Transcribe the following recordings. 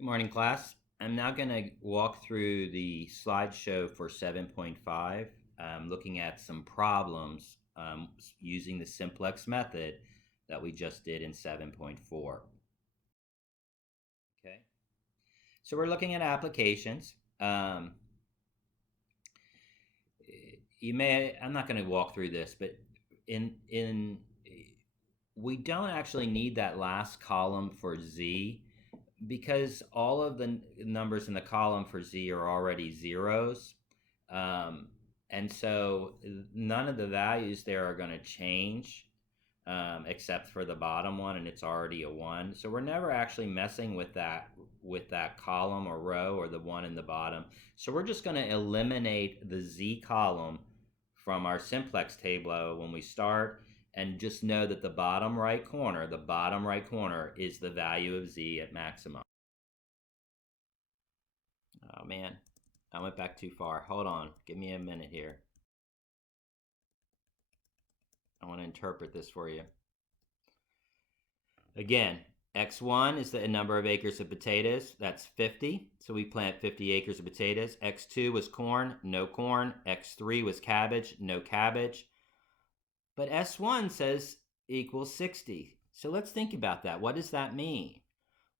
Good morning, class. I'm now going to walk through the slideshow for 7.5, looking at some problems using the Simplex method that we just did in 7.4. Okay, so we're looking at applications. I'm not going to walk through this, but we don't actually need that last column for Z, because all of the numbers in the column for Z are already zeros. And so none of the values there are going to change except for the bottom one, and it's already a 1. So we're never actually messing with that column or row or the one in the bottom. So we're just going to eliminate the Z column from our simplex table when we start, and just know that the bottom right corner is the value of Z at maximum. Oh man, I went back too far. Hold on, give me a minute here. I want to interpret this for you. Again, X1 is the number of acres of potatoes. That's 50. So we plant 50 acres of potatoes. X2 was corn, no corn. X3 was cabbage, no cabbage. But S1 says equals 60. So let's think about that. What does that mean?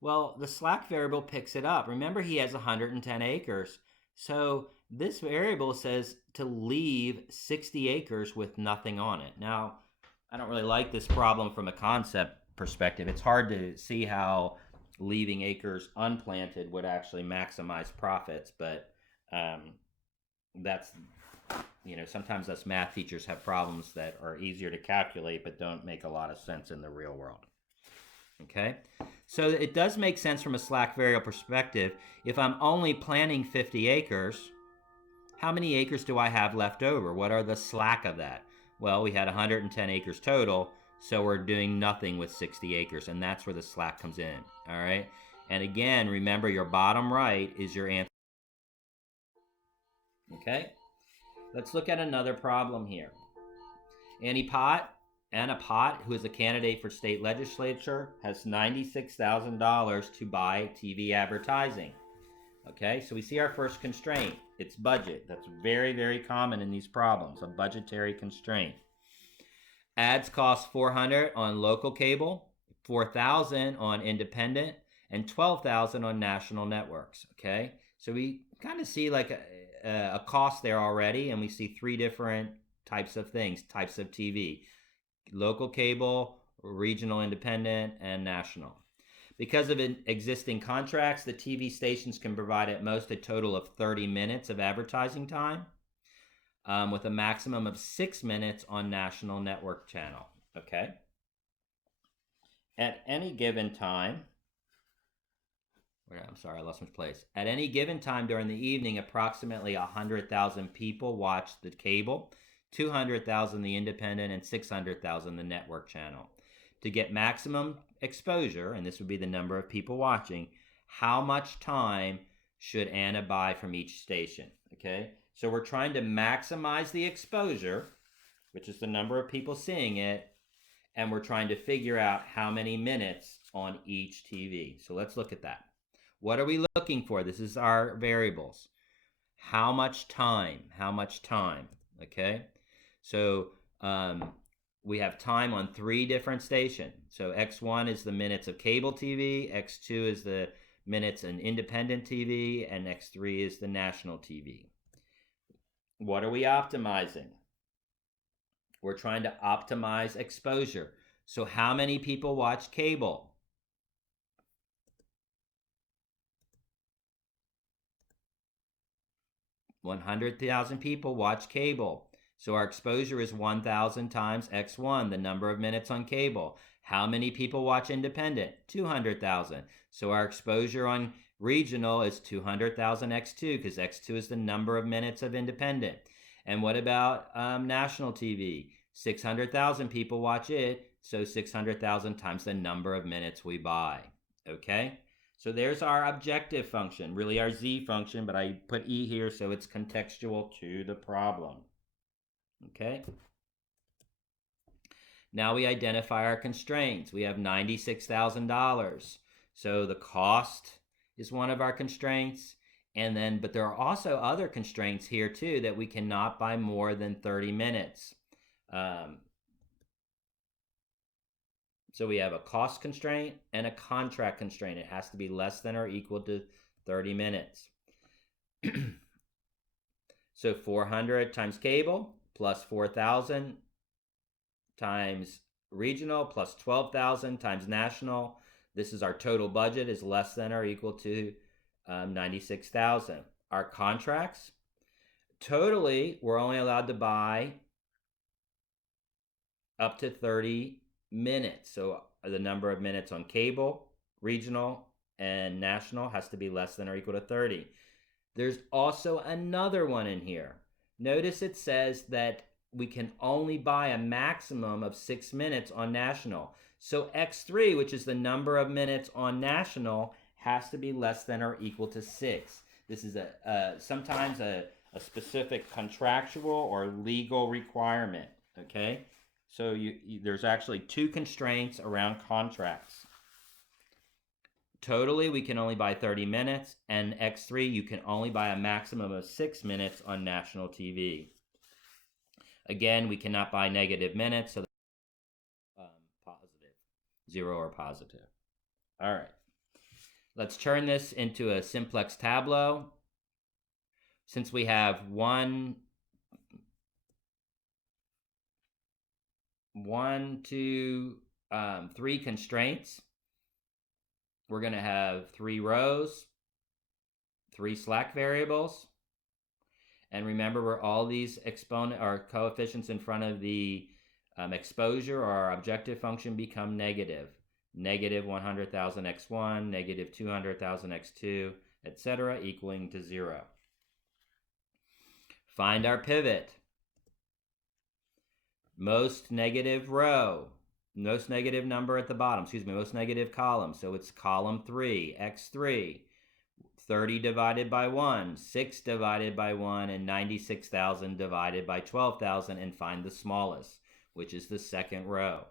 Well, the slack variable picks it up. Remember, he has 110 acres. So this variable says to leave 60 acres with nothing on it. Now, I don't really like this problem from a concept perspective. It's hard to see how leaving acres unplanted would actually maximize profits, but that's, sometimes us math teachers have problems that are easier to calculate but don't make a lot of sense in the real world. Okay, so it does make sense from a slack variable perspective. If I'm only planting 50 acres, how many acres do I have left over? What are the slack of that? Well, we had 110 acres total, so we're doing nothing with 60 acres, and that's where the slack comes in. All right, and again, remember, your bottom right is your answer. Okay, let's look at another problem here. Anna Pott, who is a candidate for state legislature, has $96,000 to buy TV advertising. Okay, so we see our first constraint. It's budget. That's very, very common in these problems, a budgetary constraint. Ads cost $400 on local cable, $4,000 on independent, and $12,000 on national networks. Okay, so we kind of see like a cost there already, and we see 3 different types of things, types of TV: local cable, regional independent, and national. Because of existing contracts, the TV stations can provide at most a total of 30 minutes of advertising time, with a maximum of 6 minutes on national network channel. Okay. At any given time, I'm sorry, I lost my place. At any given time during the evening, approximately 100,000 people watch the cable, 200,000 the independent, and 600,000 the network channel. To get maximum exposure, and this would be the number of people watching, how much time should Anna buy from each station? Okay, so we're trying to maximize the exposure, which is the number of people seeing it, and we're trying to figure out how many minutes on each TV. So let's look at that. What are we looking for? This is our variables. How much time? How much time? Okay, so we have time on 3 different stations. So X1 is the minutes of cable TV, X2 is the minutes in independent TV, and X3 is the national TV. What are we optimizing? We're trying to optimize exposure. So how many people watch cable? $100,000 people watch cable. So our exposure is 1,000 times X1, the number of minutes on cable. How many people watch independent? 200,000. So our exposure on regional is 200,000 X2, because X2 is the number of minutes of independent. And what about national TV? 600,000 people watch it, so 600,000 times the number of minutes we buy. Okay? So there's our objective function, really our Z function, but I put E here so it's contextual to the problem. Okay? Now we identify our constraints. We have $96,000. So the cost is one of our constraints. And then, but there are also other constraints here too, that we cannot buy more than 30 minutes. So we have a cost constraint and a contract constraint. It has to be less than or equal to 30 minutes. So 400 times cable plus 4,000 times regional plus 12,000 times national. This is our total budget, is less than or equal to 96,000. Our contracts, totally, we're only allowed to buy up to 30 minutes. So the number of minutes on cable, regional, and national has to be less than or equal to 30. There's also another one in here. Notice it says that we can only buy a maximum of 6 minutes on national. So X3, which is the number of minutes on national, has to be less than or equal to 6. This is sometimes a specific contractual or legal requirement, okay? So there's actually 2 constraints around contracts. Totally, we can only buy 30 minutes, and X3, you can only buy a maximum of 6 minutes on national TV. Again, we cannot buy negative minutes, so positive, 0 or positive. All right, let's turn this into a Simplex tableau. Since we have 1, 2, 3 constraints, we're going to have 3 rows, 3 slack variables. And remember, where all these exponent or coefficients in front of the exposure or our objective function become negative. Negative 100,000 x1, negative 200,000 x2, etc., equaling to 0. Find our pivot. Most negative row. Most negative number at the bottom, most negative column. So it's column 3, x3, 30 divided by 1, 6 divided by 1, and 96,000 divided by 12,000, and find the smallest, which is the second row.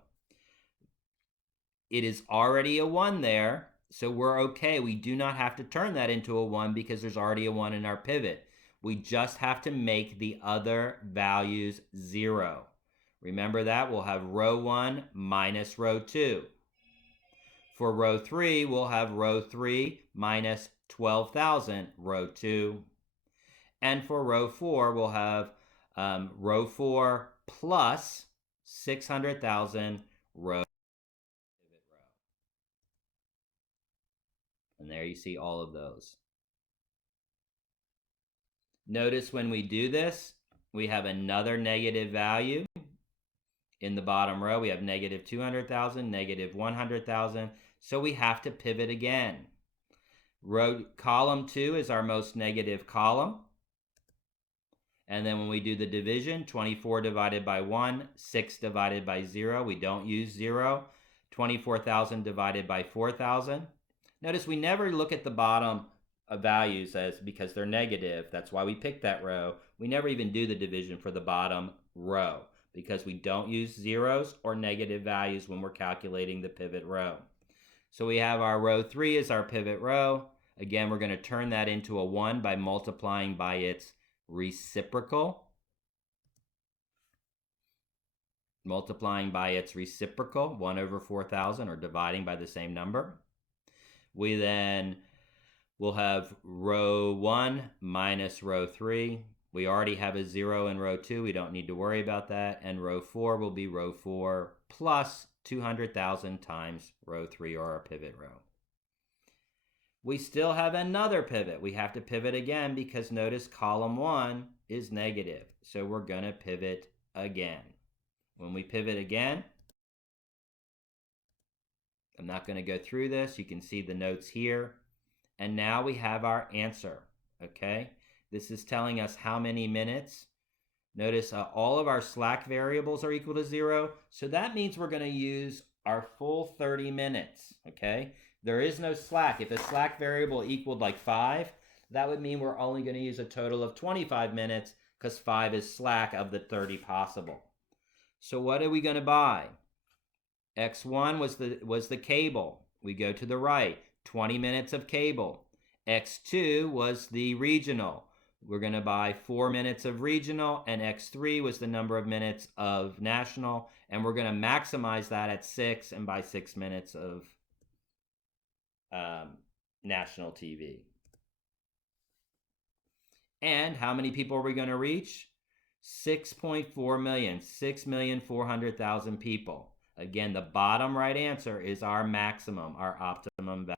It is already a 1 there, so we're okay. We do not have to turn that into a 1 because there's already a 1 in our pivot. We just have to make the other values 0. Remember that, we'll have row 1 minus row 2. For row 3, we'll have row 3 minus 12,000, row 2. And for row 4, we'll have row 4 plus 600,000, row. And there you see all of those. Notice when we do this, we have another negative value. In the bottom row, we have negative 200,000, negative 100,000. So we have to pivot again. Column 2 is our most negative column. And then when we do the division, 24 divided by 1, 6 divided by 0. We don't use 0. 24,000 divided by 4,000. Notice we never look at the bottom values because they're negative. That's why we picked that row. We never even do the division for the bottom row, because we don't use zeros or negative values when we're calculating the pivot row. So we have our row 3 as our pivot row. Again, we're going to turn that into a 1 by multiplying by its reciprocal. Multiplying by its reciprocal, 1 over 4,000, or dividing by the same number. We then will have row 1 minus row 3. We already have a 0 in row 2. We don't need to worry about that. And row 4 will be row 4 plus 200,000 times row 3, or our pivot row. We still have another pivot. We have to pivot again because notice column 1 is negative. So we're going to pivot again. When we pivot again, I'm not going to go through this. You can see the notes here. And now we have our answer, okay? This is telling us how many minutes. Notice all of our slack variables are equal to 0. So that means we're going to use our full 30 minutes, okay? There is no slack. If a slack variable equaled like 5, that would mean we're only going to use a total of 25 minutes because 5 is slack of the 30 possible. So what are we going to buy? X1 was the cable. We go to the right, 20 minutes of cable. X2 was the regional. We're going to buy 4 minutes of regional, and X3 was the number of minutes of national, and we're going to maximize that at 6 and buy 6 minutes of national TV. And how many people are we going to reach? 6.4 million, 6,400,000 people. Again, the bottom right answer is our maximum, our optimum value.